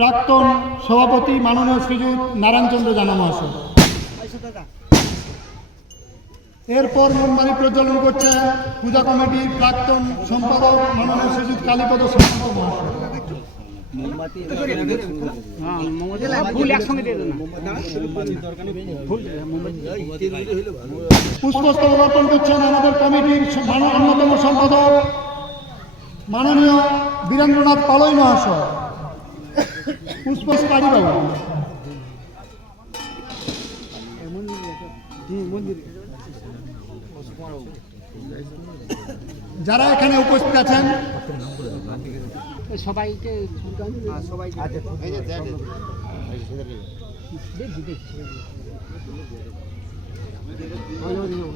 প্রাক্তন সভাপতি মাননীয় শ্রীযুত নারায়ণচন্দ্র জানা মহাশয়। এরপর মোমবাতি প্রজ্বলন করছে পূজা কমিটির প্রাক্তন সম্পাদক মাননীয় শ্রীযুত কালীপদ সামন্ত মহাশয়। পুষ্পস্তবক অর্পণ করছেন আমাদের কমিটির অন্যতম সম্পাদক মাননীয় বীরেন্দ্রনাথ পালই মহাশয়। পুষ্পস্কারী বাবু যারা এখানে উপস্থিত আছেন সবাইকে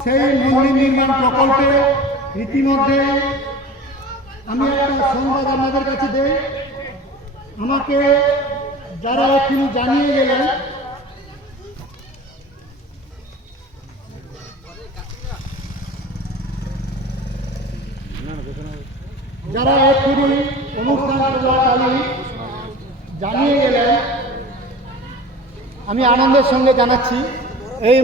সেই মন্দির নির্মাণ প্রকল্পে ইতিমধ্যে আমি একটা সংবাদ আপনাদের কাছে দেই। আমাকে যারা এখানে জানিয়ে গেলেন যারা এক্ষুনি অনুষ্ঠান চলাকালীন জানিয়ে গেলেন, আমি আনন্দের সঙ্গে জানাচ্ছি এই